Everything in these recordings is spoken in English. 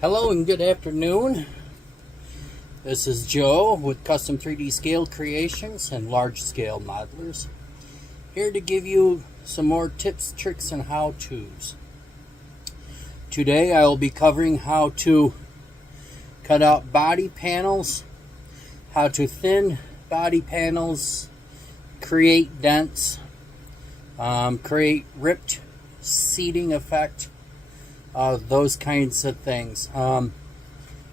Hello and good afternoon. This is Joe with Custom 3D Scale Creations and Large Scale Modelers. Here to give you some more tips, tricks, and how-tos. Today I will be covering how to cut out body panels, how to thin body panels, create dents, create ripped seating effect, those kinds of things.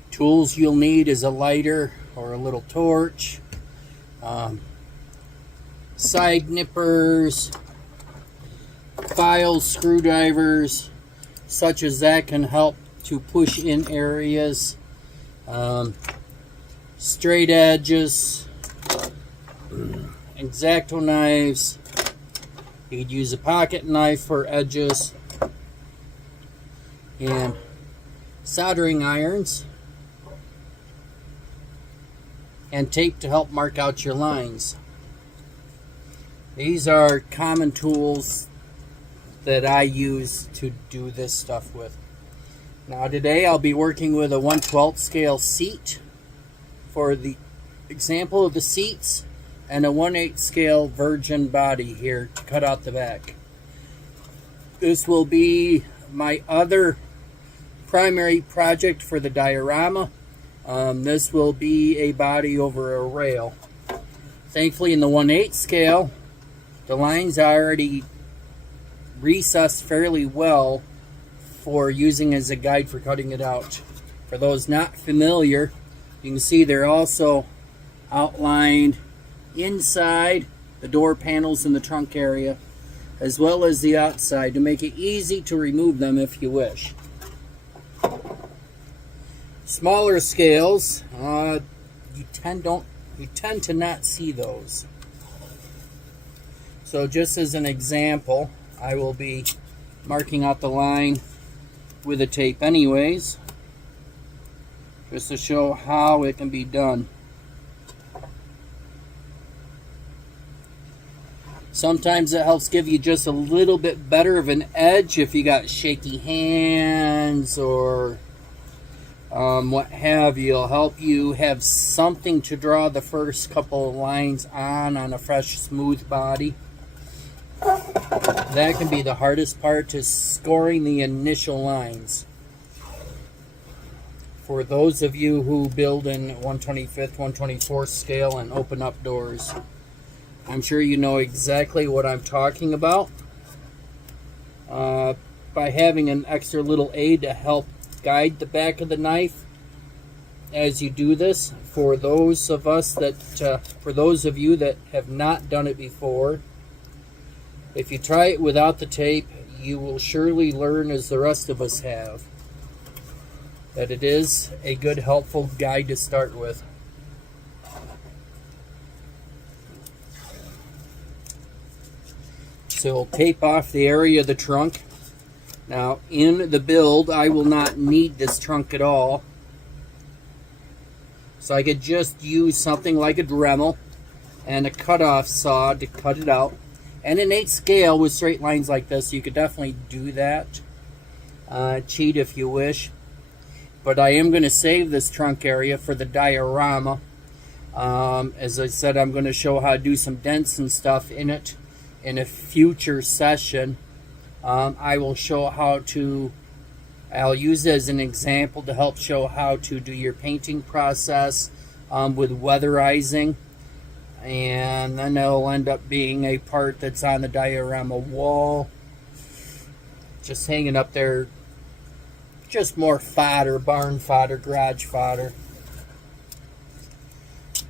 Tools you'll need is a lighter or a little torch, side nippers, files, screwdrivers, such as that can help to push in areas, straight edges, X-Acto knives. You could use a pocket knife for edges, and soldering irons, and tape to help mark out your lines. These are common tools that I use to do this stuff with. Now today I'll be working with a 1/12 scale seat for the example of the seats, and a 1/8 scale virgin body here to cut out the back. This will be my other primary project for the diorama. This will be a body over a rail. Thankfully in the 1/8 scale, the lines are already recessed fairly well for using as a guide for cutting it out. For those not familiar, you can see they're also outlined inside the door panels in the trunk area, as well as the outside, to make it easy to remove them if you wish. Smaller scales, you tend to not see those. So just as an example, I will be marking out the line with a tape anyways, just to show how it can be done. Sometimes it helps give you just a little bit better of an edge if you got shaky hands or what have you. It'll help you have something to draw the first couple of lines on a fresh, smooth body. That can be the hardest part, is scoring the initial lines. For those of you who build in 1/25th, 1/24th scale and open up doors, I'm sure you know exactly what I'm talking about. By having an extra little aid to help guide the back of the knife as you do this. For those of you that have not done it before, if you try it without the tape, you will surely learn, as the rest of us have, that it is a good, helpful guide to start with. So we'll tape off the area of the trunk. Now in the build, I will not need this trunk at all. So I could just use something like a Dremel and a cutoff saw to cut it out. And an 1/8 scale with straight lines like this, you could definitely do that. Cheat if you wish. But I am going to save this trunk area for the diorama. As I said, I'm going to show how to do some dents and stuff in it in a future session. I will show how to, I'll use it as an example to help show how to do your painting process with weatherizing. And then it'll end up being a part that's on the diorama wall, just hanging up there, just more fodder, barn fodder, garage fodder.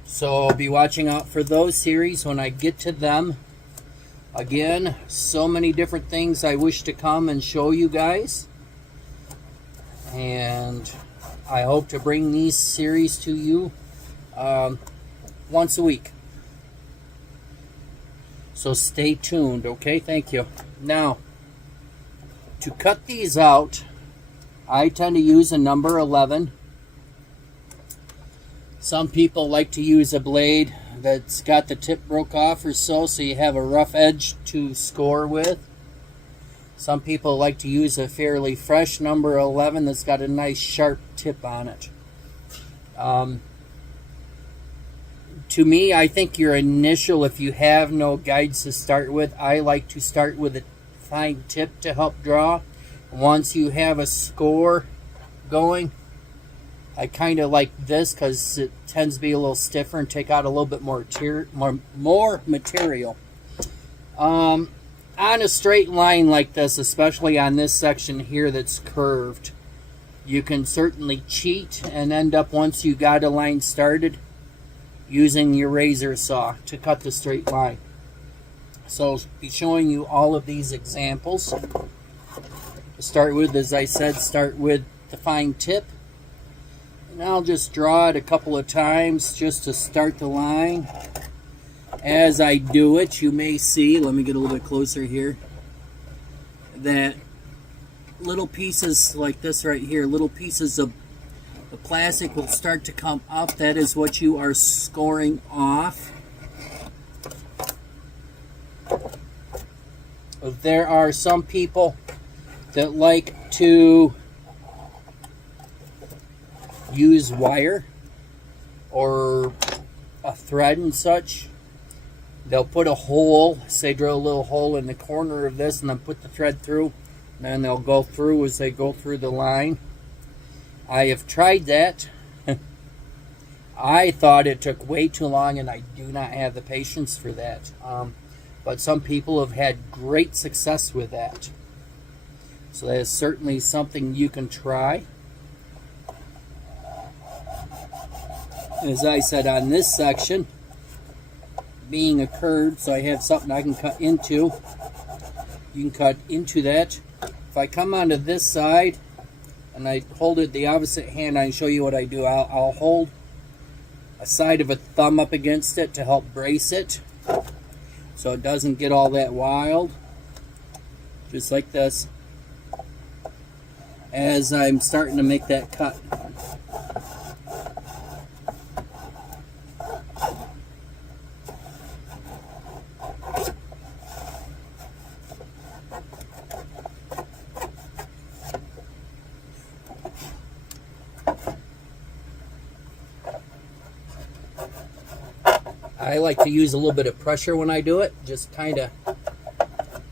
So I'll be watching out for those series when I get to them. Again, so many different things I wish to come and show you guys, and I hope to bring these series to you once a week. So stay tuned, okay? Thank you. Now, to cut these out, I tend to use a number 11. Some people like to use a blade that's got the tip broke off or so you have a rough edge to score with. Some people like to use a fairly fresh number 11 that's got a nice sharp tip on it. To me, I think your initial, if you have no guides to start with, I like to start with a fine tip to help draw. Once you have a score going, I kind of like this because it tends to be a little stiffer and take out a little bit more material. On a straight line like this, especially on this section here that's curved, you can certainly cheat and end up, once you got a line started, using your razor saw to cut the straight line. So I'll be showing you all of these examples. To start with, as I said, start with the fine tip. And I'll just draw it a couple of times just to start the line. As I do it, you may see, let me get a little bit closer here, that little pieces like this right here, little pieces of the plastic will start to come up. That is what you are scoring off. There are some people that like to use wire or a thread and such. They'll put a hole, say drill a little hole in the corner of this and then put the thread through, and then they'll go through as they go through the line. I have tried that. I thought it took way too long, and I do not have the patience for that. But some people have had great success with that. So that is certainly something you can try. As I said, on this section, being a curve, so I have something I can cut into. You can cut into that. If I come onto this side and I hold it the opposite hand, I can show you what I do. I'll hold a side of a thumb up against it to help brace it so it doesn't get all that wild. Just like this. As I'm starting to make that cut. I like to use a little bit of pressure when I do it, just kind of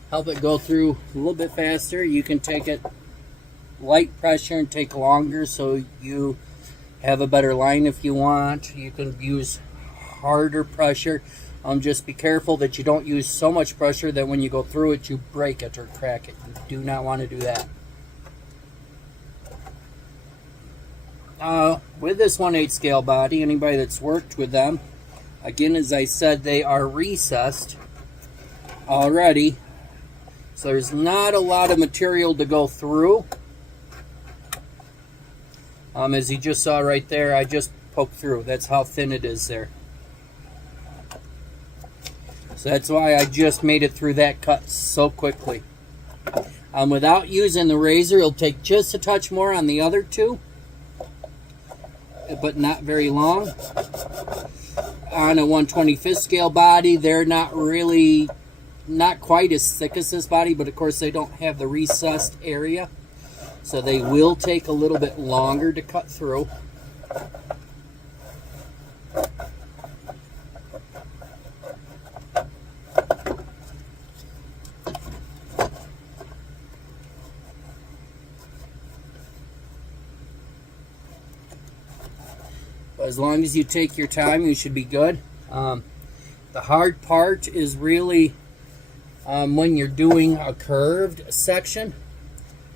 help it go through a little bit faster. You can take it light pressure and take longer so you have a better line if you want. You can use harder pressure. Just be careful that you don't use so much pressure that when you go through it you break it or crack it. You do not want to do that. With this 1/8 scale body, anybody that's worked with them, again, as I said, they are recessed already, so there's not a lot of material to go through. As you just saw right there, I just poked through. That's how thin it is there. So that's why I just made it through that cut so quickly. Without using the razor, it'll take just a touch more on the other two, but not very long. On a 1/25 scale body, they're not quite as thick as this body, but of course they don't have the recessed area, so they will take a little bit longer to cut through. As long as you take your time, you should be good. The hard part is really when you're doing a curved section,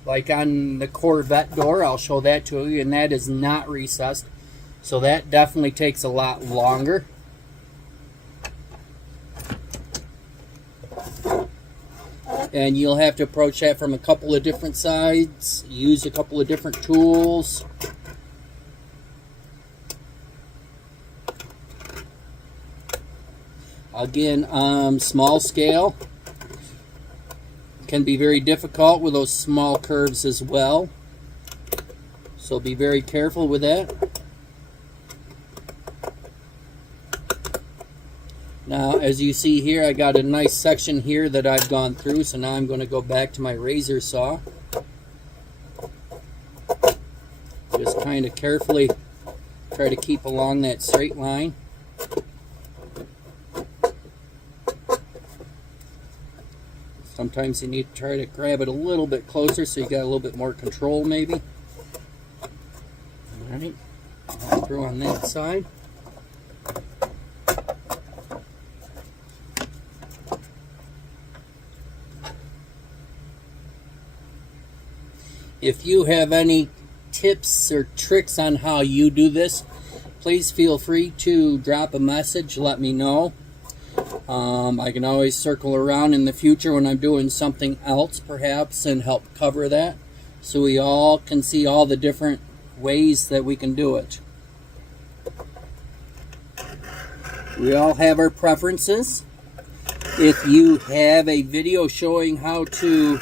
like on the Corvette door. I'll show that to you, and that is not recessed, so that definitely takes a lot longer. And you'll have to approach that from a couple of different sides, use a couple of different tools. Again, small scale can be very difficult with those small curves as well. So be very careful with that. Now, as you see here, I got a nice section here that I've gone through, so now I'm going to go back to my razor saw. Just kind of carefully try to keep along that straight line. Sometimes you need to try to grab it a little bit closer so you got a little bit more control maybe. Alright, through on that side. If you have any tips or tricks on how you do this, please feel free to drop a message, let me know. I can always circle around in the future when I'm doing something else perhaps and help cover that, so we all can see all the different ways that we can do it. We all have our preferences. If you have a video showing how to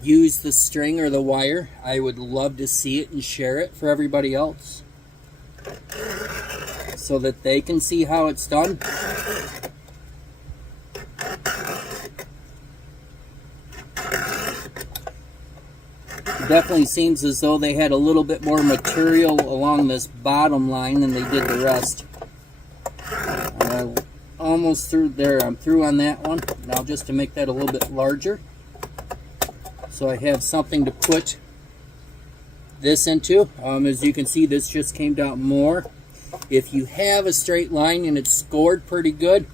use the string or the wire, I would love to see it and share it for everybody else so that they can see how it's done. It definitely seems as though they had a little bit more material along this bottom line than they did the rest. Almost through there. I'm through on that one. Now just to make that a little bit larger, so I have something to put this into. As you can see, this just came down more. If you have a straight line and it's scored pretty good,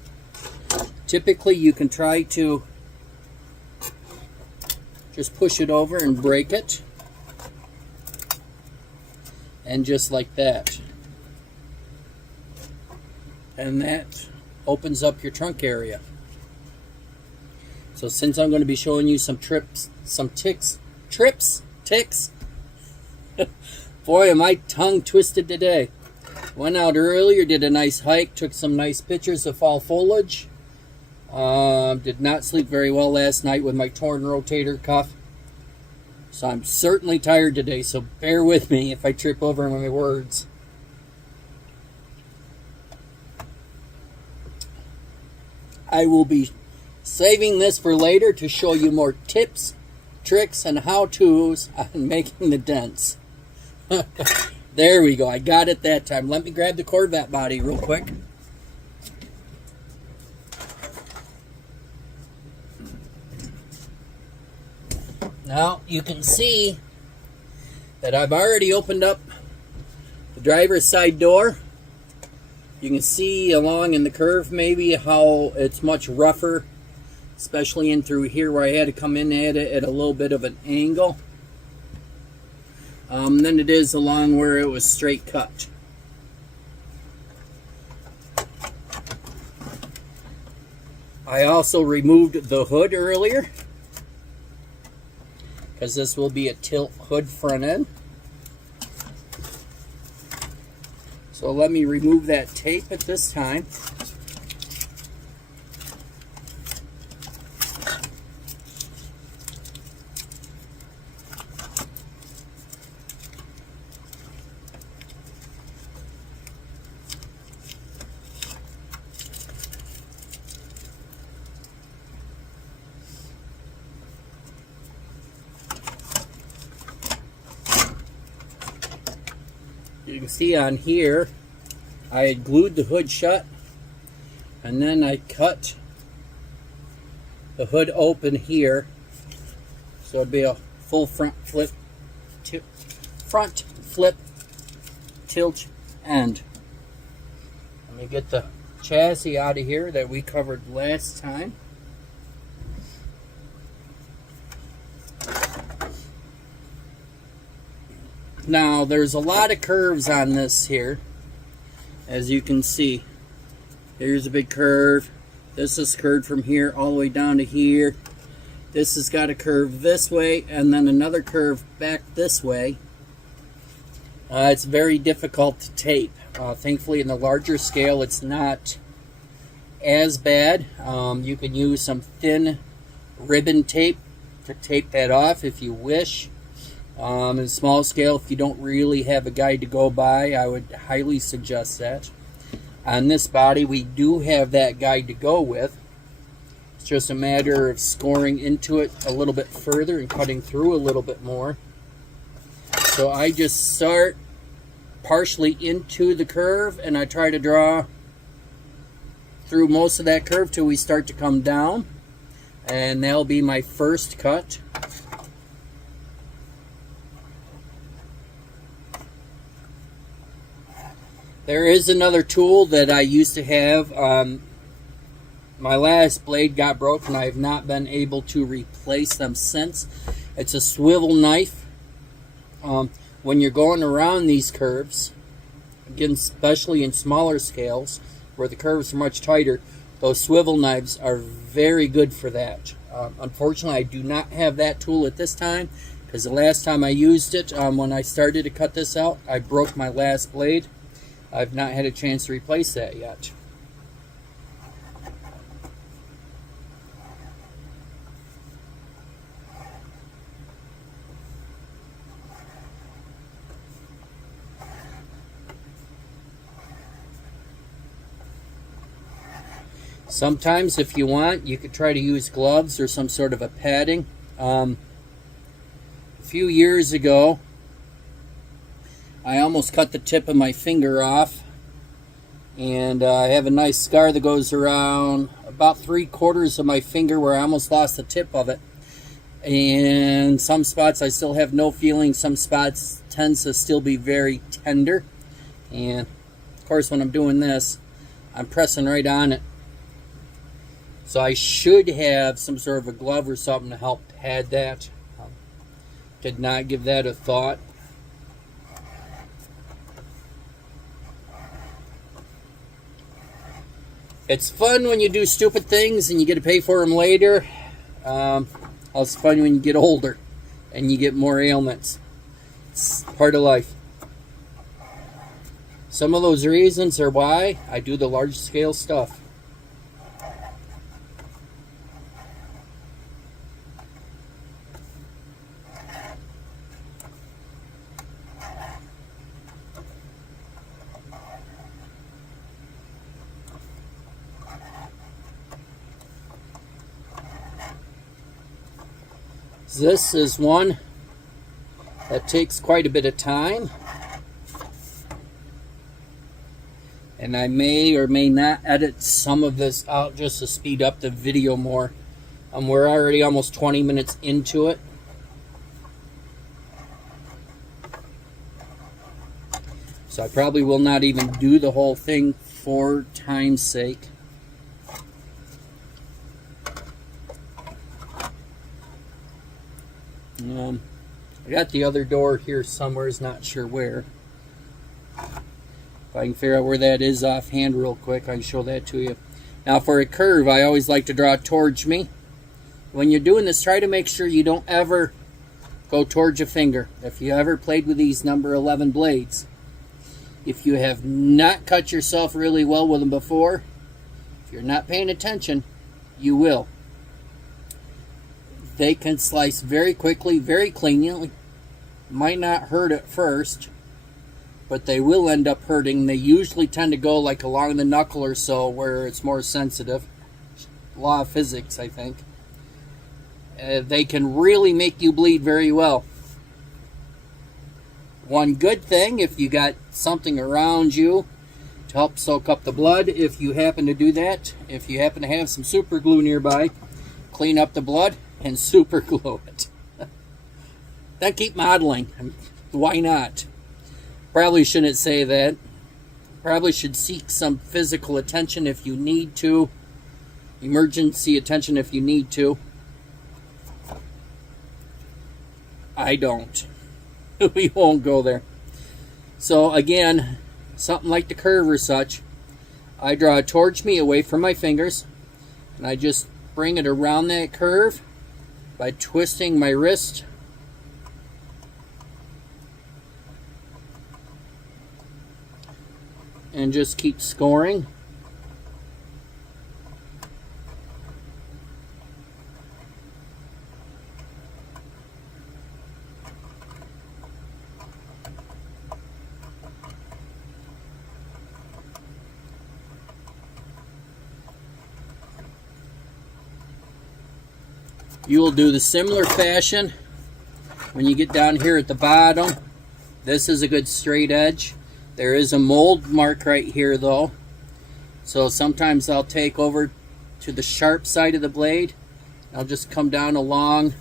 typically you can try to just push it over and break it. And just like that. And that opens up your trunk area. So since I'm going to be showing you some trips, boy, am I tongue twisted today. Went out earlier, did a nice hike, took some nice pictures of fall foliage. Did not sleep very well last night with my torn rotator cuff. So I'm certainly tired today, so bear with me if I trip over my words. I will be saving this for later to show you more tips, tricks, and how-tos on making the dents. There we go. I got it that time. Let me grab the Corvette body real quick. Now you can see that I've already opened up the driver's side door. You can see along in the curve maybe how it's much rougher, especially in through here where I had to come in at it at a little bit of an angle than it is along where it was straight cut. I also removed the hood earlier because this will be a tilt hood front end. So let me remove that tape at this time. You can see on here, I had glued the hood shut, and then I cut the hood open here, so it'd be a full front flip tilt end. Let me get the chassis out of here that we covered last time. Now there's a lot of curves on this here, as you can see. Here's a big curve. This is curved from here all the way down to here. This has got a curve this way and then another curve back this way. It's very difficult to tape. Thankfully in the larger scale it's not as bad. You can use some thin ribbon tape to tape that off if you wish. In small scale, if you don't really have a guide to go by, I would highly suggest that. On this body, we do have that guide to go with. It's just a matter of scoring into it a little bit further and cutting through a little bit more. So I just start partially into the curve and I try to draw through most of that curve till we start to come down. And that'll be my first cut. There is another tool that I used to have. My last blade got broken. I have not been able to replace them since. It's a swivel knife. When you're going around these curves, again, especially in smaller scales where the curves are much tighter, those swivel knives are very good for that. Unfortunately, I do not have that tool at this time because the last time I used it, when I started to cut this out, I broke my last blade. I've not had a chance to replace that yet. Sometimes, if you want, you could try to use gloves or some sort of a padding. A few years ago, I almost cut the tip of my finger off, and I have a nice scar that goes around about 3/4 of my finger where I almost lost the tip of it. And some spots I still have no feeling, some spots tends to still be very tender. And of course, when I'm doing this, I'm pressing right on it. So I should have some sort of a glove or something to help pad that. Did not give that a thought. It's fun when you do stupid things and you get to pay for them later. It's fun when you get older and you get more ailments. It's part of life. Some of those reasons are why I do the large scale stuff. This is one that takes quite a bit of time, and I may or may not edit some of this out just to speed up the video more. We're already almost 20 minutes into it. So I probably will not even do the whole thing for time's sake. I got the other door here somewhere, is not sure where. If I can figure out where that is offhand real quick, I can show that to you. Now for a curve, I always like to draw towards me. When you're doing this, try to make sure you don't ever go towards your finger. If you ever played with these number 11 blades, if you have not cut yourself really well with them before, if you're not paying attention, you will. They can slice very quickly, very cleanly. Might not hurt at first, but they will end up hurting. They usually tend to go like along the knuckle or so where it's more sensitive. Law of physics, I think. They can really make you bleed very well. One good thing, if you got something around you to help soak up the blood, if you happen to do that, if you happen to have some super glue nearby, clean up the blood and super glue it. Then keep modeling. Why not? Probably shouldn't say that. Probably should seek some physical attention if you need to. Emergency attention if you need to. I don't. We won't go there. So again, something like the curve or such, I draw it towards me away from my fingers, and I just bring it around that curve by twisting my wrist. And just keep scoring. You will do the similar fashion when you get down here at the bottom. This is a good straight edge. There is a mold mark right here though. So sometimes I'll take over to the sharp side of the blade. I'll just come down along,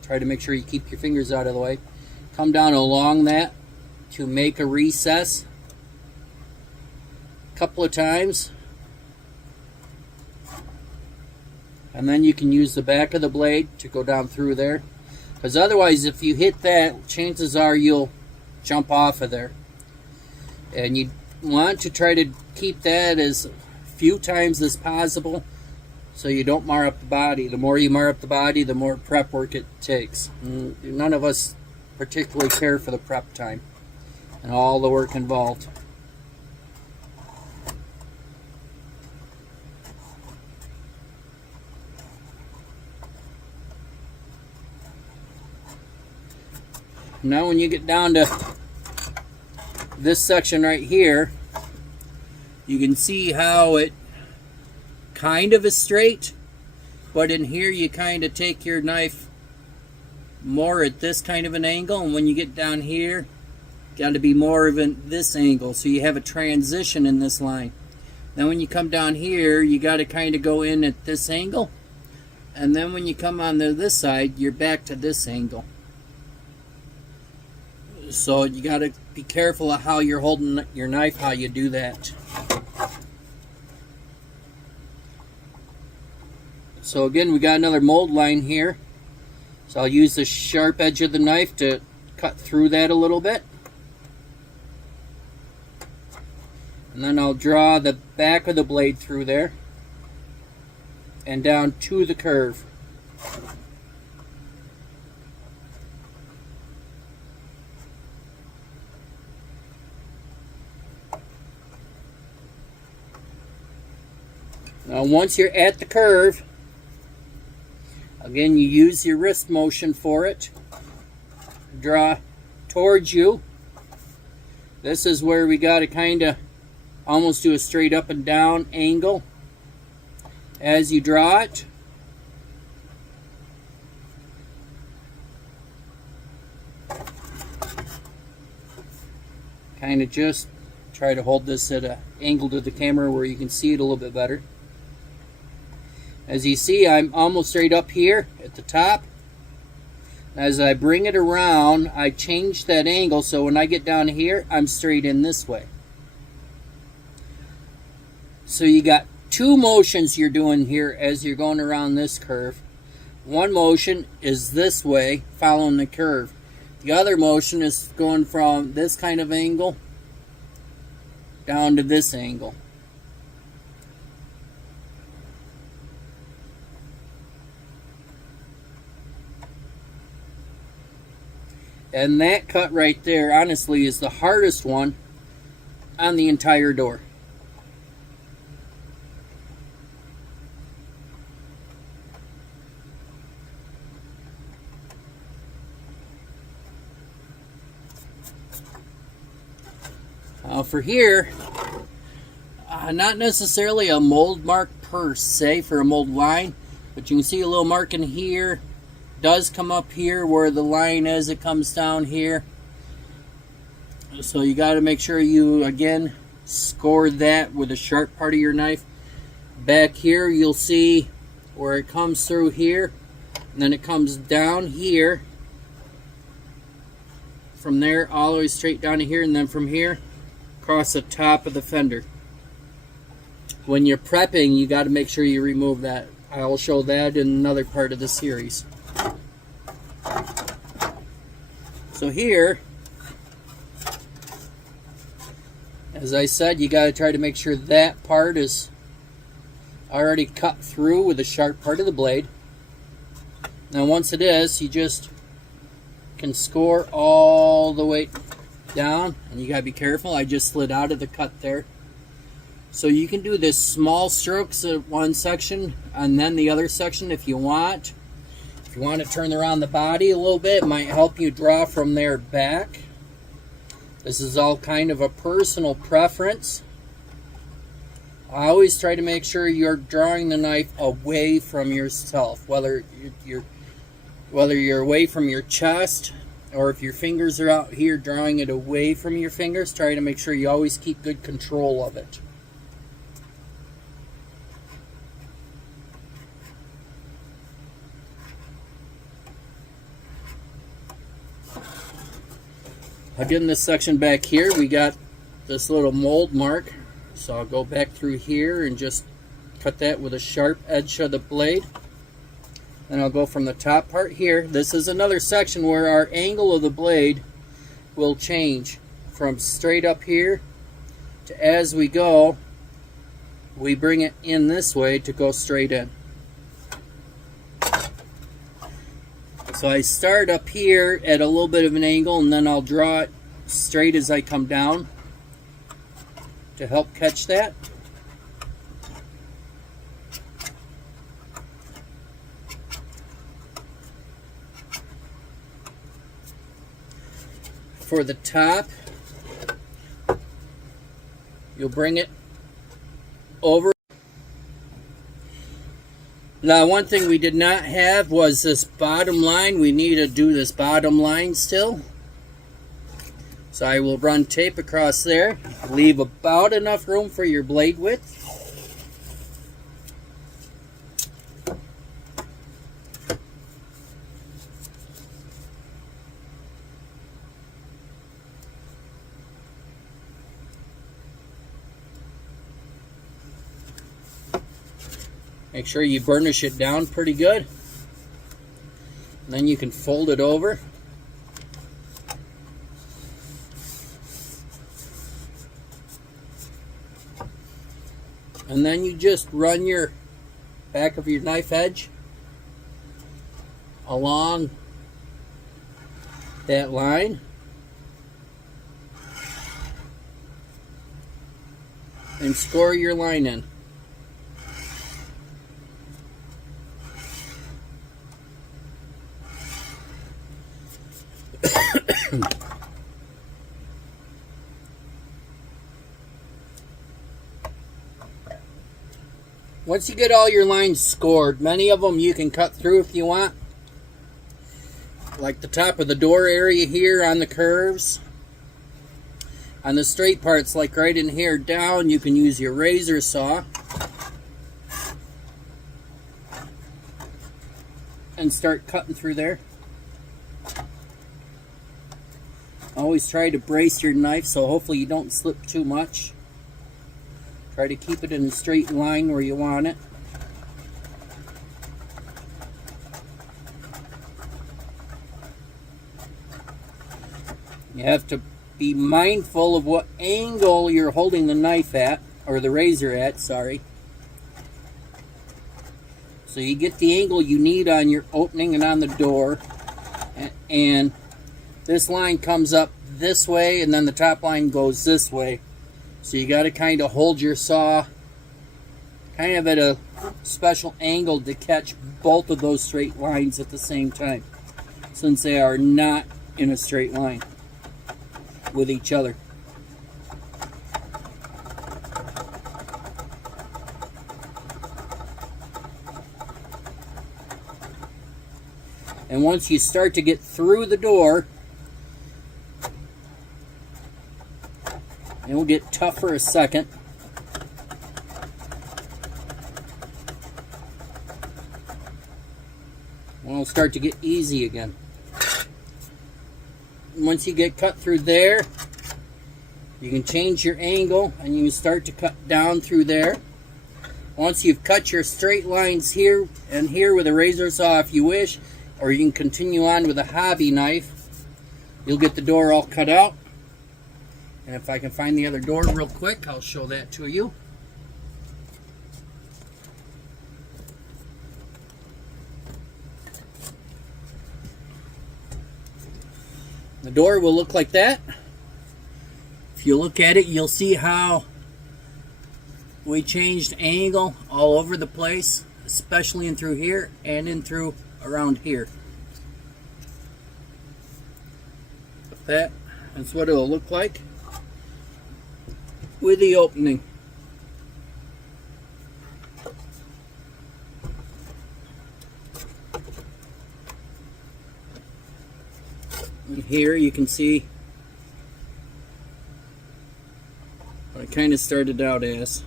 try to make sure you keep your fingers out of the way. Come down along that to make a recess a couple of times. And then you can use the back of the blade to go down through there. Because otherwise, if you hit that, chances are you'll jump off of there. And you want to try to keep that as few times as possible so you don't mar up the body. The more you mar up the body, the more prep work it takes. And none of us particularly care for the prep time and all the work involved. Now when you get down to this section right here, you can see how it kind of is straight, but in here you kind of take your knife more at this kind of an angle, and when you get down here, got to be more of this angle, so you have a transition in this line. Then when you come down here, you got to kind of go in at this angle, and then when you come on this side, you're back to this angle. So you got to be careful of how you're holding your knife, how you do that. So again, we got another mold line here. So I'll use the sharp edge of the knife to cut through that a little bit. And then I'll draw the back of the blade through there and down to the curve. Now once you're at the curve, again you use your wrist motion for it. Draw towards you. This is where we got to kind of almost do a straight up and down angle as you draw it. Kind of just try to hold this at an angle to the camera where you can see it a little bit better. As you see, I'm almost straight up here at the top. As I bring it around, I change that angle so when I get down here, I'm straight in this way. So you got two motions you're doing here as you're going around this curve. One motion is this way, following the curve. The other motion is going from this kind of angle down to this angle. And that cut right there, honestly, is the hardest one on the entire door. For here, not necessarily a mold mark per se for a mold line, but you can see a little mark in here. Does come up here where the line is, it comes down here. So you got to make sure you again score that with a sharp part of your knife. Back here you'll see where it comes through here, and then it comes down here, from there all the way straight down to here, and then from here across the top of the fender. When you're prepping, you got to make sure you remove that. I will show that in another part of the series. So here, as I said, you got to try to make sure that part is already cut through with the sharp part of the blade. Now once it is, you just can score all the way down, and you got to be careful. I just slid out of the cut there. So you can do this small strokes at one section and then the other section if you want. If you want to turn around the body a little bit, it might help you draw from there back. This is all kind of a personal preference. I always try to make sure you're drawing the knife away from yourself, whether you're whether you're away from your chest or if your fingers are out here drawing it away from your fingers, try to make sure you always keep good control of it. Again, this section back here, we got this little mold mark. So I'll go back through here and just cut that with a sharp edge of the blade. Then I'll go from the top part here. This is another section where our angle of the blade will change from straight up here to, as we go, we bring it in this way to go straight in. So I start up here at a little bit of an angle, and then I'll draw it straight as I come down to help catch that. For the top, you'll bring it over. Now, one thing we did not have was this bottom line. We need to do this bottom line still. So I will run tape across there. Leave about enough room for your blade width. Make sure you burnish it down pretty good. And then you can fold it over. And then you just run your back of your knife edge along that line. And score your line in. Once you get all your lines scored, many of them you can cut through if you want. Like the top of the door area here on the curves. On the straight parts, like right in here down, you can use your razor saw and start cutting through there. Always try to brace your knife so hopefully you don't slip too much. Try to keep it in a straight line where you want it. You have to be mindful of what angle you're holding the knife at, or the razor at, sorry. So you get the angle you need on your opening and on the door. And this line comes up this way, and then the top line goes this way. So you got to kind of hold your saw kind of at a special angle to catch both of those straight lines at the same time, since they are not in a straight line with each other. And once you start to get through the door, it will get tough for a second. And it'll start to get easy again. Once you get cut through there, you can change your angle and you can start to cut down through there. Once you've cut your straight lines here and here with a razor saw if you wish, or you can continue on with a hobby knife, you'll get the door all cut out. And if I can find the other door real quick, I'll show that to you. The door will look like that. If you look at it, you'll see how we changed angle all over the place, especially in through here and in through around here. That's what it'll look like with the opening. Here you can see what I kind of started out as.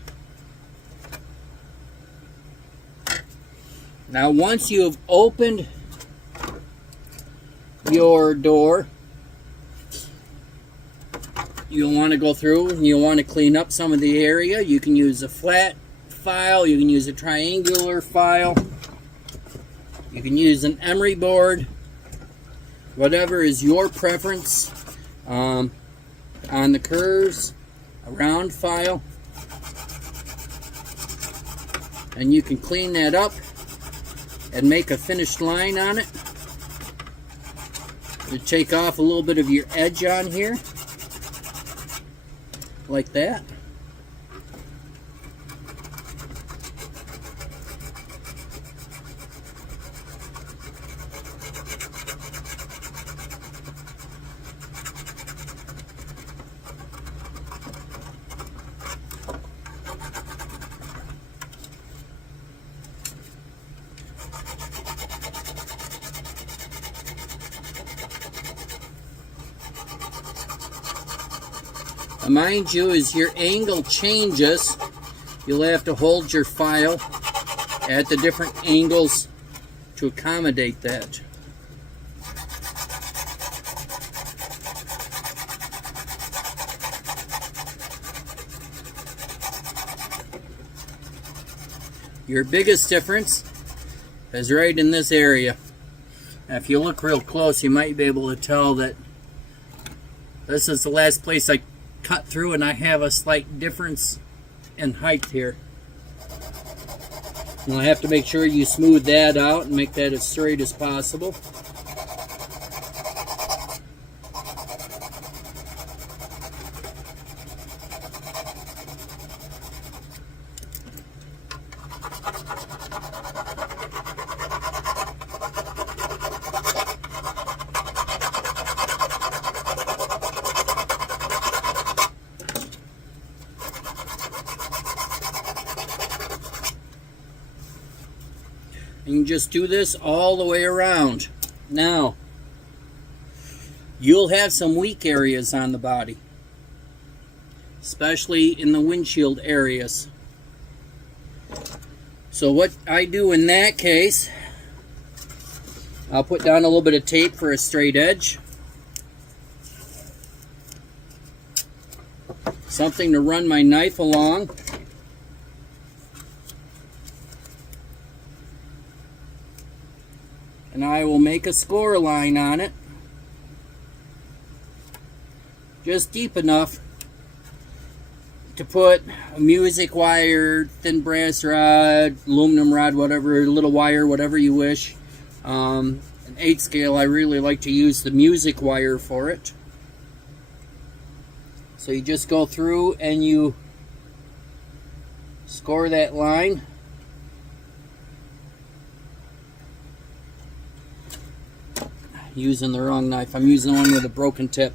Now once you have opened your door, you'll want to go through and you'll want to clean up some of the area. You can use a flat file, you can use a triangular file, you can use an emery board, whatever is your preference. On the curves, a round file, and you can clean that up and make a finished line on it. You take off a little bit of your edge on here, like that. Mind you, as your angle changes, you'll have to hold your file at the different angles to accommodate that. Your biggest difference is right in this area. Now, if you look real close, you might be able to tell that this is the last place I cut through, and I have a slight difference in height here. You'll have to make sure you smooth that out and make that as straight as possible. You can just do this all the way around. Now, you'll have some weak areas on the body, especially in the windshield areas. So what I do in that case, I'll put down a little bit of tape for a straight edge. Something to run my knife along. And I will make a score line on it, just deep enough to put a music wire, thin brass rod, aluminum rod, whatever, little wire, whatever you wish. An 8 scale, I really like to use the music wire for it. So you just go through and you score that line. Using the wrong knife. I'm using the one with a broken tip.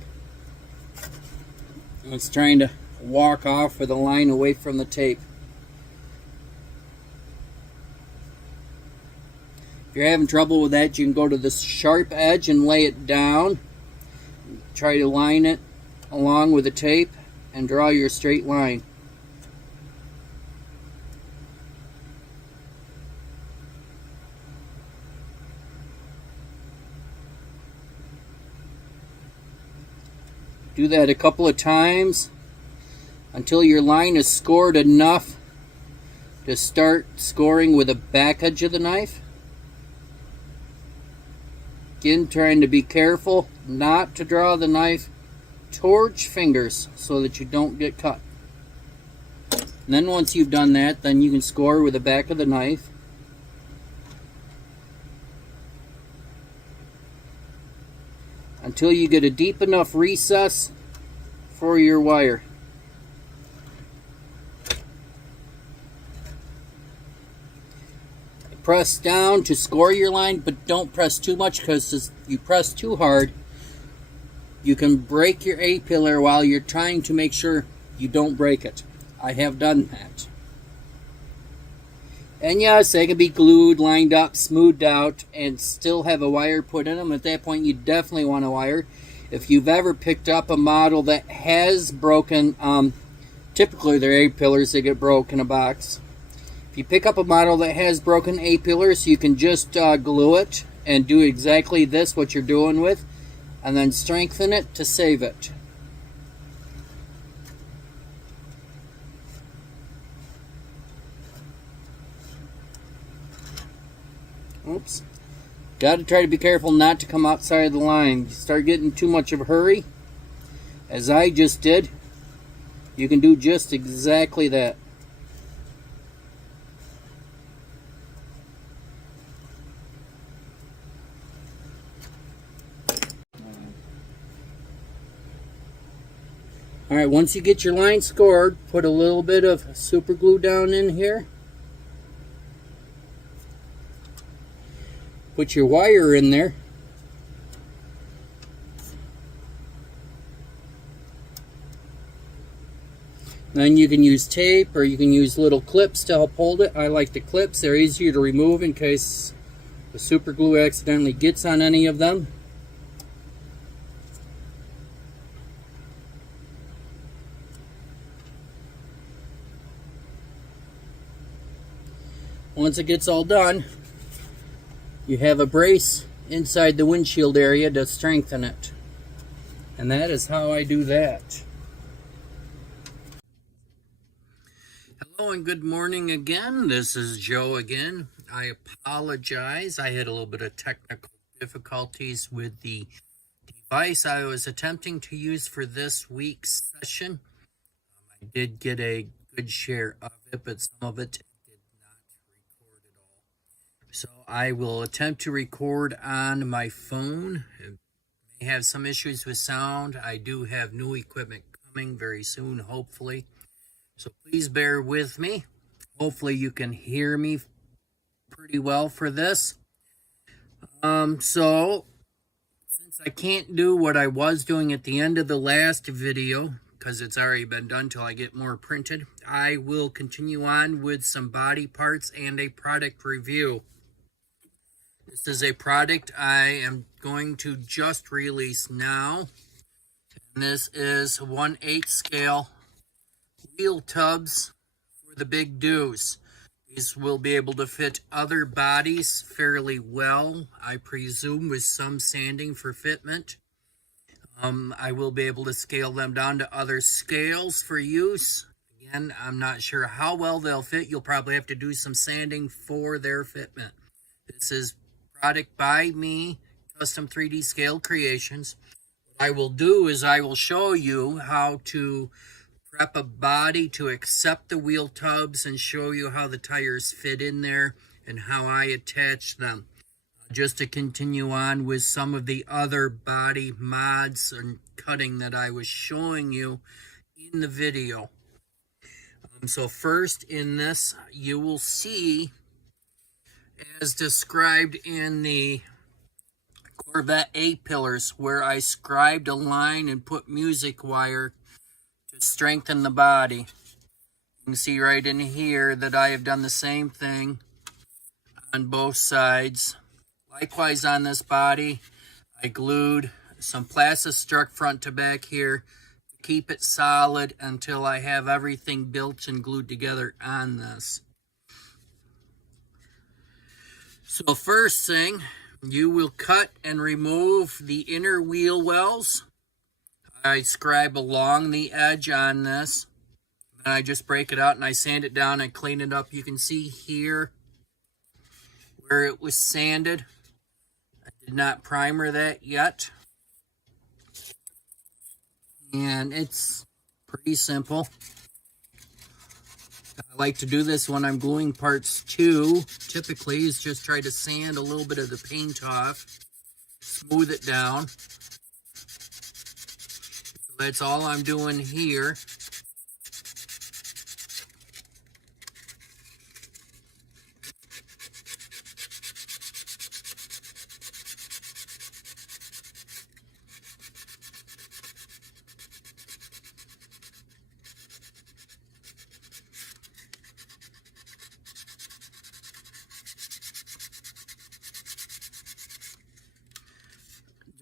It's trying to walk off with a line away from the tape. If you're having trouble with that, you can go to the sharp edge and lay it down. Try to line it along with the tape and draw your straight line. Do that a couple of times until your line is scored enough to start scoring with the back edge of the knife. Again, trying to be careful not to draw the knife towards fingers so that you don't get cut. And then once you've done that, then you can score with the back of the knife. Until you get a deep enough recess for your wire. Press down to score your line, but don't press too much, because if you press too hard, you can break your A-pillar while you're trying to make sure you don't break it. I have done that. And yes, they can be glued, lined up, smoothed out, and still have a wire put in them. At that point, you definitely want a wire. If you've ever picked up a model that has broken, typically they're A-pillars that get broke in a box. If you pick up a model that has broken A-pillars, you can just glue it and do exactly this, what you're doing with, and then strengthen it to save it. Oops. Got to try to be careful not to come outside of the line. You start getting too much of a hurry, as I just did, you can do just exactly that. Alright, once you get your line scored, put a little bit of super glue down in here. Put your wire in there. Then you can use tape or you can use little clips to help hold it. I like the clips. They're easier to remove in case the super glue accidentally gets on any of them. Once it gets all done, you have a brace inside the windshield area to strengthen it. And that is how I do that. Hello and good morning again. This is Joe again. I apologize. I had a little bit of technical difficulties with the device I was attempting to use for this week's session. I did get a good share of it, but some of it did not record at all. So I will attempt to record on my phone. It may have some issues with sound. I do have new equipment coming very soon, hopefully. So please bear with me. Hopefully you can hear me pretty well for this. So since I can't do what I was doing at the end of the last video, because it's already been done till I get more printed, I will continue on with some body parts and a product review. This is a product I am going to just release now. And this is 1/8 scale wheel tubs for the Big Deuce. These will be able to fit other bodies fairly well, I presume, with some sanding for fitment. I will be able to scale them down to other scales for use. Again, I'm not sure how well they'll fit. You'll probably have to do some sanding for their fitment. This is product by me, Custom 3D Scale Creations. What I will do is I will show you how to prep a body to accept the wheel tubs and show you how the tires fit in there and how I attach them. Just to continue on with some of the other body mods and cutting that I was showing you in the video. So first in this, you will see, as described in the Corvette A-pillars, where I scribed a line and put music wire to strengthen the body. You can see right in here that I have done the same thing on both sides. Likewise on this body, I glued some Plastistruct front to back here to keep it solid until I have everything built and glued together on this. So first thing, you will cut and remove the inner wheel wells. I scribe along the edge on this. And I just break it out and I sand it down and clean it up. You can see here where it was sanded. I did not primer that yet. And it's pretty simple. I like to do this when I'm gluing parts too. Typically is just try to sand a little bit of the paint off, smooth it down. So that's all I'm doing here.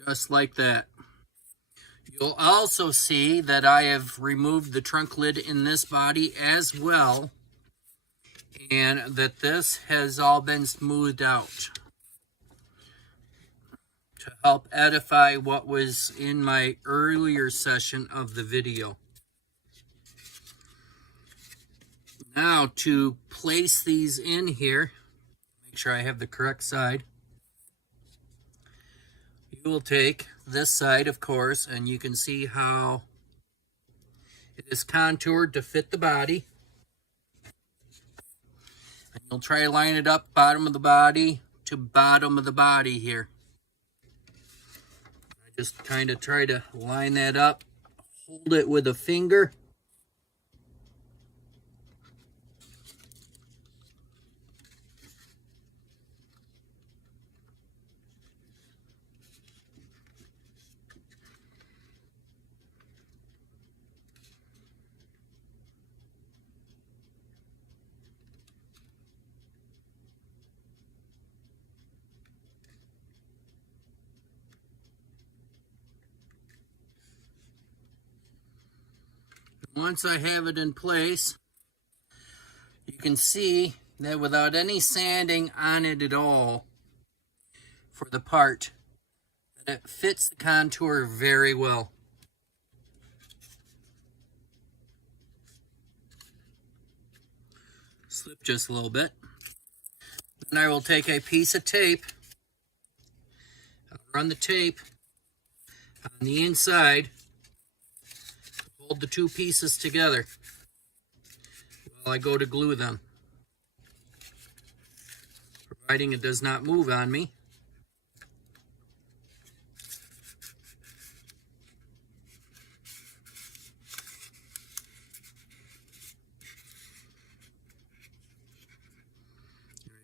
Just like that. You'll also see that I have removed the trunk lid in this body as well, and that this has all been smoothed out to help edify what was in my earlier session of the video. Now to place these in here, make sure I have the correct side. You will take this side, of course, and you can see how it is contoured to fit the body. And you'll try to line it up bottom of the body to bottom of the body here. I just kind of try to line that up, hold it with a finger. Once I have it in place, you can see that without any sanding on it at all for the part, that it fits the contour very well. Slip just a little bit. Then I will take a piece of tape. I'll run the tape on the inside. Hold the two pieces together while I go to glue them, providing it does not move on me.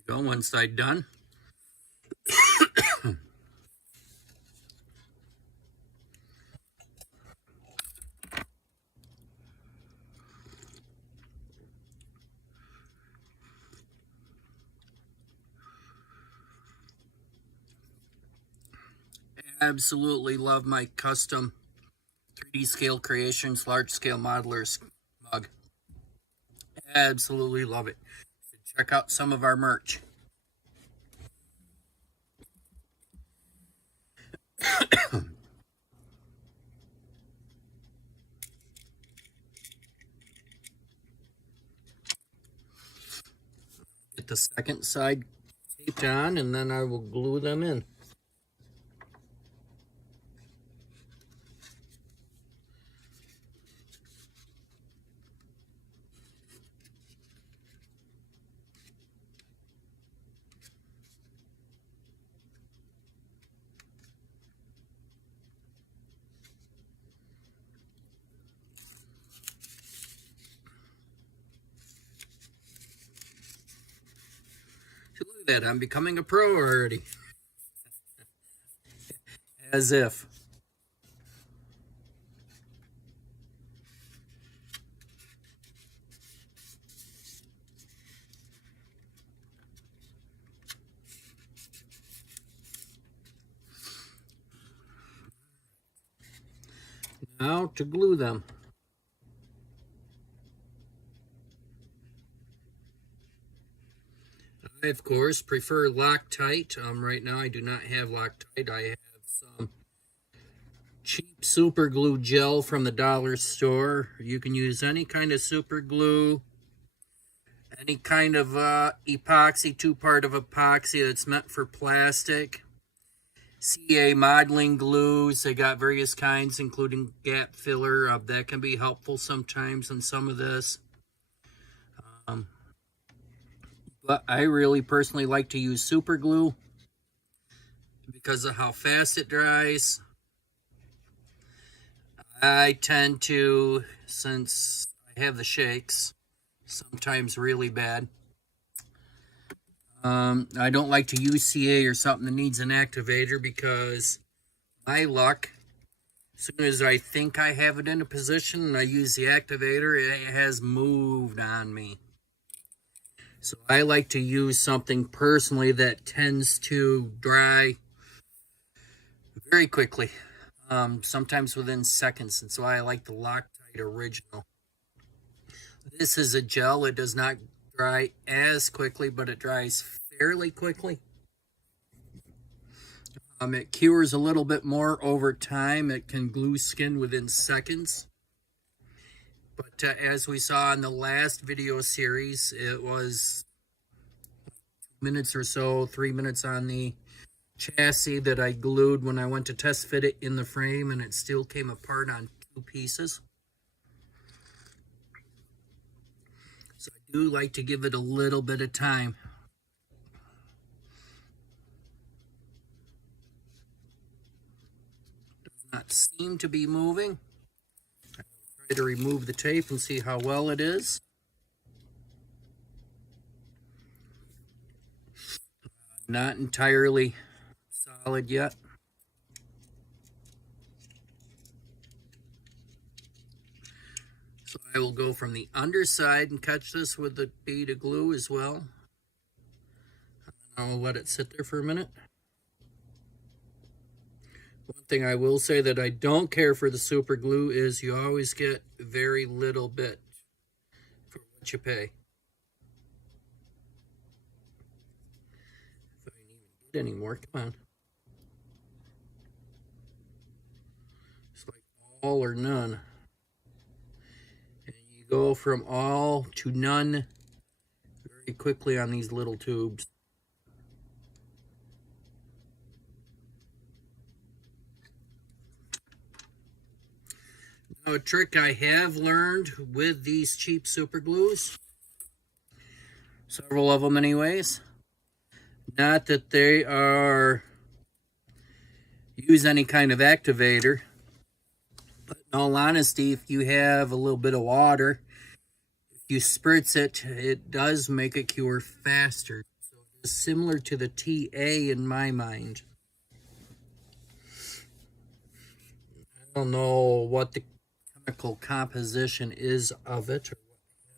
There we go, one side done. Absolutely love my custom 3D Scale Creations large scale modelers mug. Absolutely love it. Check out some of our merch. Get the second side taped on, and then I will glue them in. Look at that, I'm becoming a pro already. As if. Now to glue them. I, of course, prefer Loctite. Right now I do not have Loctite. I have some cheap super glue gel from the dollar store. You can use any kind of super glue, any kind of epoxy, two-part of epoxy that's meant for plastic. CA modeling glues, they got various kinds, including gap filler. That can be helpful sometimes in some of this. But I really personally like to use super glue because of how fast it dries. I tend to, since I have the shakes, sometimes really bad. I don't like to use CA or something that needs an activator because my luck, as soon as I think I have it in a position and I use the activator, it has moved on me. So I like to use something personally that tends to dry very quickly. sometimes within seconds. And so I like the Loctite Original. This is a gel. It does not dry as quickly, but it dries fairly quickly. It cures a little bit more over time. It can glue skin within seconds. But as we saw in the last video series, it was 2 minutes or so, 3 minutes on the chassis that I glued when I went to test fit it in the frame, and it still came apart on 2 pieces. So I do like to give it a little bit of time. Not seem to be moving. I'll try to remove the tape and see how well it is. Not entirely solid yet. So I will go from the underside and catch this with the bead of glue as well. I'll let it sit there for a minute. One thing I will say that I don't care for the super glue is you always get very little bit for what you pay. If I can even get any more, come on. It's like all or none. And you go from all to none very quickly on these little tubes. Now, a trick I have learned with these cheap super glues, several of them anyways, not that they are use any kind of activator, but in all honesty, if you have a little bit of water, if you spritz it, it does make it cure faster. So it's similar to the TA in my mind. I don't know what the chemical composition is of it or what have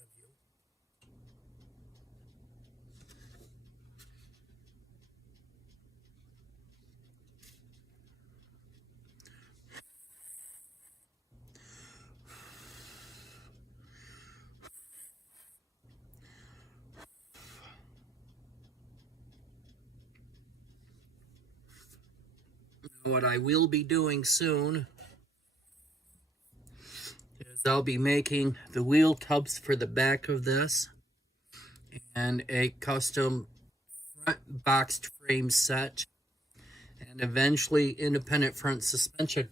you. What I will be doing soon is I'll be making the wheel tubs for the back of this and a custom front boxed frame set and eventually independent front suspension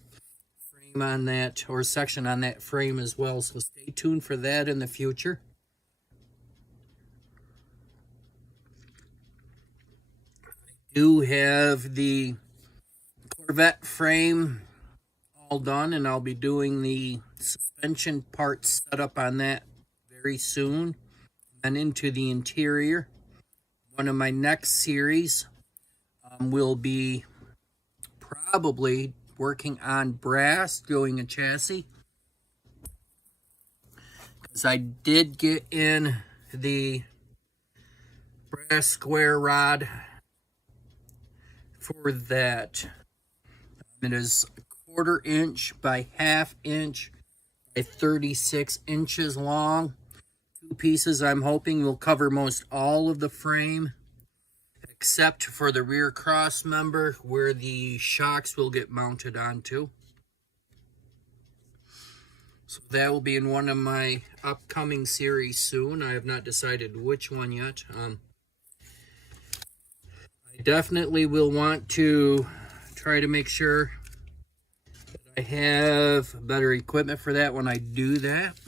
frame on that, or section on that frame as well. So stay tuned for that in the future. I do have the Corvette frame all done, and I'll be doing the suspension parts set up on that very soon and into the interior. One of my next series will be probably working on brass, doing a chassis, because I did get in the brass square rod for that. It is 1/4 inch by 1/2 inch by 36 inches long. 2 pieces I'm hoping will cover most all of the frame, except for the rear cross member where the shocks will get mounted onto. So that will be in one of my upcoming series soon. I have not decided which one yet. I definitely will want to try to make sure that I have better equipment for that when I do that.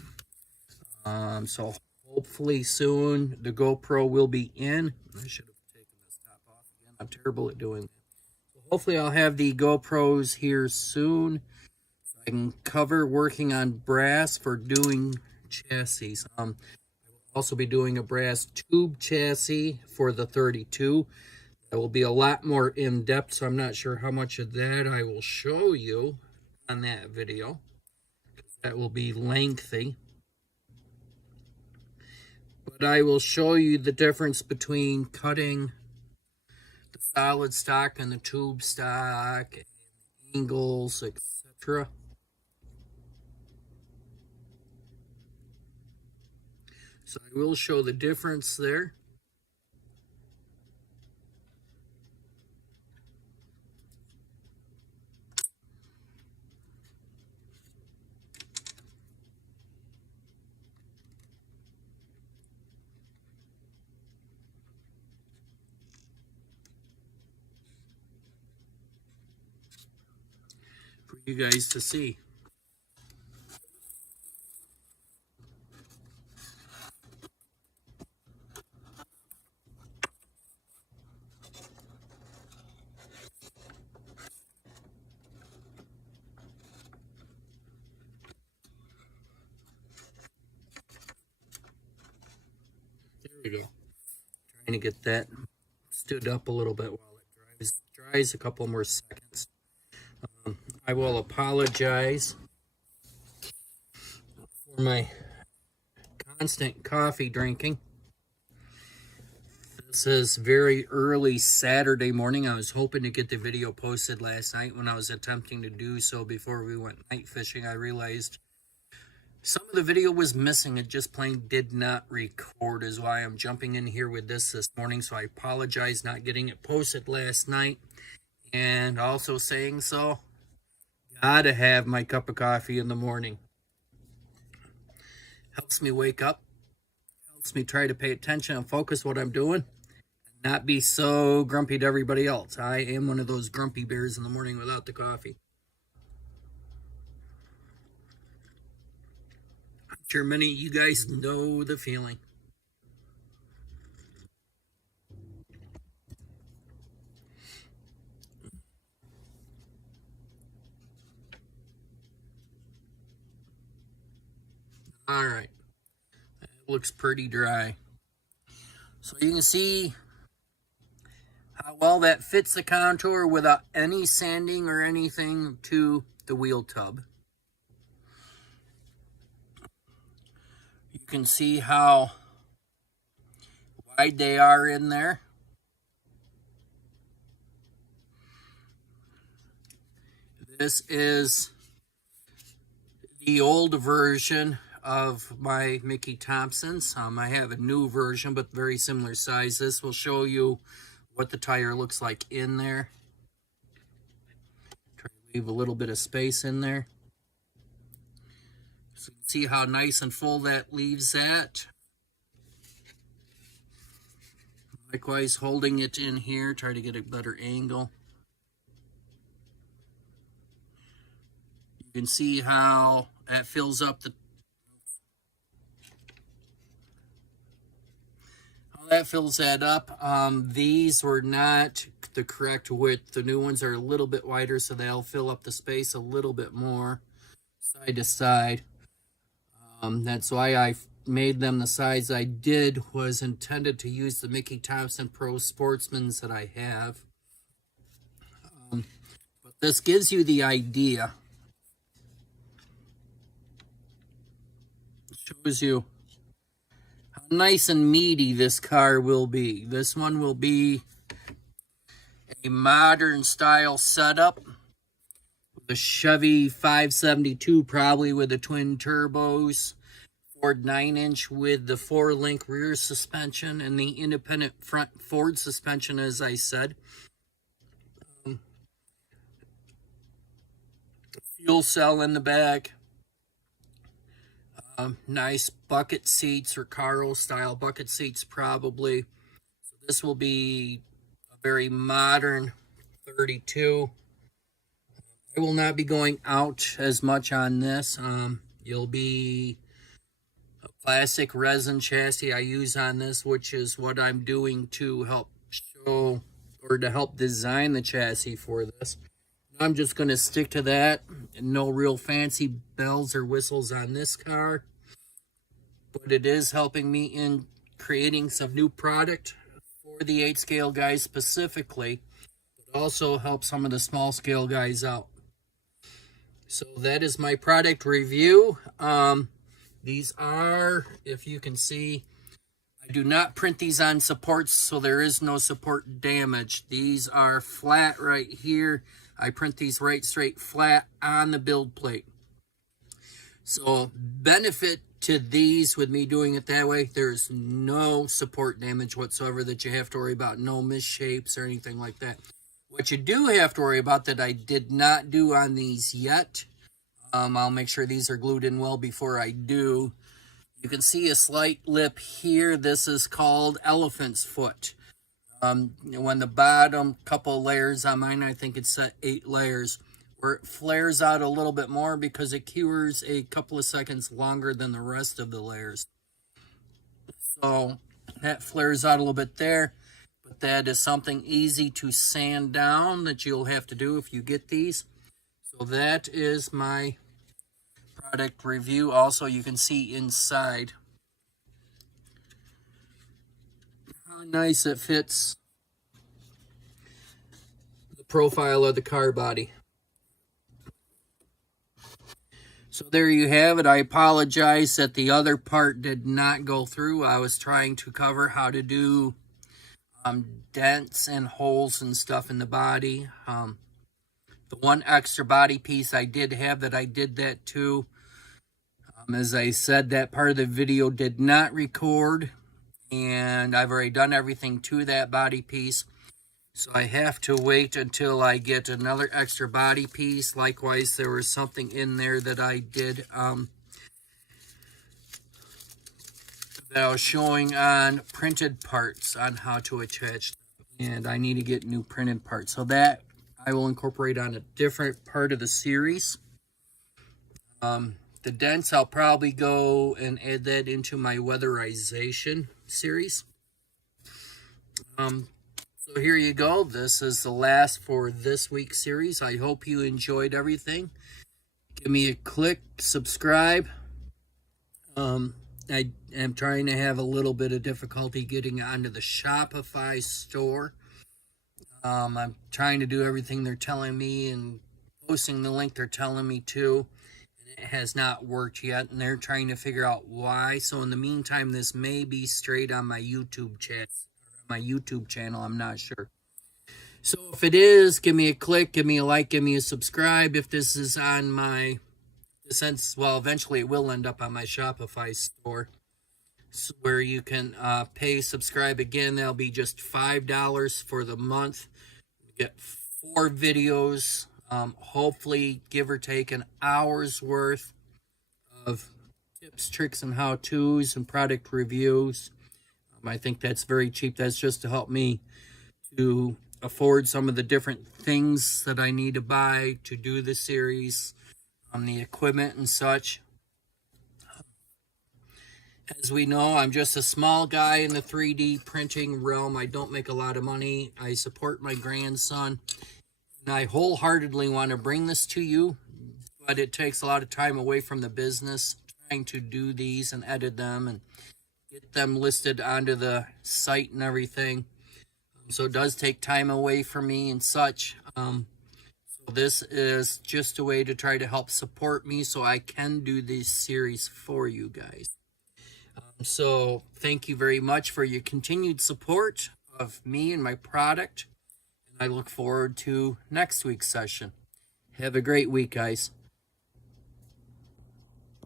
So hopefully soon the GoPro will be in. I should have taken this top off again. I'm terrible at doing that. So hopefully I'll have the GoPros here soon, so I can cover working on brass for doing chassis. I will also be doing a brass tube chassis for the 32. That will be a lot more in-depth, so I'm not sure how much of that I will show you on that video. That will be lengthy. But I will show you the difference between cutting the solid stock and the tube stock, and angles, etc. So I will show the difference there. For you guys to see. There we go. Trying to get that stood up a little bit while it dries a couple more seconds. I will apologize for my constant coffee drinking. This is very early Saturday morning. I was hoping to get the video posted last night. When I was attempting to do so before we went night fishing, I realized some of the video was missing. It just plain did not record, is why I'm jumping in here with this morning. So I apologize not getting it posted last night. And also saying so, gotta have my cup of coffee in the morning. Helps me wake up. Helps me try to pay attention and focus what I'm doing. And not be so grumpy to everybody else. I am one of those grumpy bears in the morning without the coffee. I'm sure many of you guys know the feeling. All right, that looks pretty dry. So you can see how well that fits the contour without any sanding or anything to the wheel tub. You can see how wide they are in there. This is the old version of my Mickey Thompsons. I have a new version, but very similar size. This will show you what the tire looks like in there. Try to leave a little bit of space in there. So you can see how nice and full that leaves that. Likewise, holding it in here, try to get a better angle. You can see how that fills up the that fills that up. These were not the correct width. The new ones are a little bit wider, so they'll fill up the space a little bit more side to side. That's why I made them the size I did, was intended to use the Mickey Thompson Pro Sportsmans that I have. But this gives you the idea. It shows you how nice and meaty this car will be. This one will be a modern style setup with a Chevy 572, probably with the twin turbos, Ford 9-inch with the 4-link rear suspension and the independent front Ford suspension, as I said. Fuel cell in the back. Nice bucket seats, or Recaro style bucket seats probably. So this will be a very modern 32. I will not be going out as much on this. You'll be a plastic resin chassis I use on this, which is what I'm doing to help show or to help design the chassis for this. I'm just going to stick to that. No real fancy bells or whistles on this car. But it is helping me in creating some new product for the 8-scale guys specifically. But also help some of the small scale guys out. So that is my product review. These are, if you can see, I do not print these on supports, so there is no support damage. These are flat right here. I print these right straight flat on the build plate. So benefit to these with me doing it that way, there's no support damage whatsoever that you have to worry about, no misshapes or anything like that. What you do have to worry about that I did not do on these yet, I'll make sure these are glued in well before I do. You can see a slight lip here. This is called elephant's foot. When the bottom couple layers on mine, I think it's 8 layers, where it flares out a little bit more because it cures a couple of seconds longer than the rest of the layers. So that flares out a little bit there, but that is something easy to sand down that you'll have to do if you get these. So that is my product review. Also, you can see inside how nice it fits the profile of the car body. So there you have it. I apologize that the other part did not go through. I was trying to cover how to do dents and holes and stuff in the body. The one extra body piece I did have that I did that too. As I said, that part of the video did not record, and I've already done everything to that body piece. So I have to wait until I get another extra body piece. Likewise, there was something in there that I did that I was showing on printed parts on how to attach them. And I need to get new printed parts. So that I will incorporate on a different part of the series. The dents, I'll probably go and add that into my weatherization series. So here you go. This is the last for this week's series. I hope you enjoyed everything. Give me a click, subscribe. I am trying to have a little bit of difficulty getting onto the Shopify store. I'm trying to do everything they're telling me and posting the link they're telling me to. It has not worked yet, and they're trying to figure out why. So in the meantime, this may be straight on my YouTube channel. I'm not sure. So if it is, give me a click, give me a like, give me a subscribe. If this is on my, well, eventually it will end up on my Shopify store, where you can pay, subscribe again. That'll be just $5 for the month. You get 4 videos. Hopefully, give or take an hour's worth of tips, tricks, and how-tos and product reviews. I think that's very cheap. That's just to help me to afford some of the different things that I need to buy to do the series, the equipment and such. As we know, I'm just a small guy in the 3D printing realm. I don't make a lot of money. I support my grandson. And I wholeheartedly want to bring this to you, but it takes a lot of time away from the business, trying to do these and edit them and get them listed onto the site and everything. So it does take time away from me and such. So this is just a way to try to help support me so I can do this series for you guys. So thank you very much for your continued support of me and my product. I look forward to next week's session. Have a great week, guys.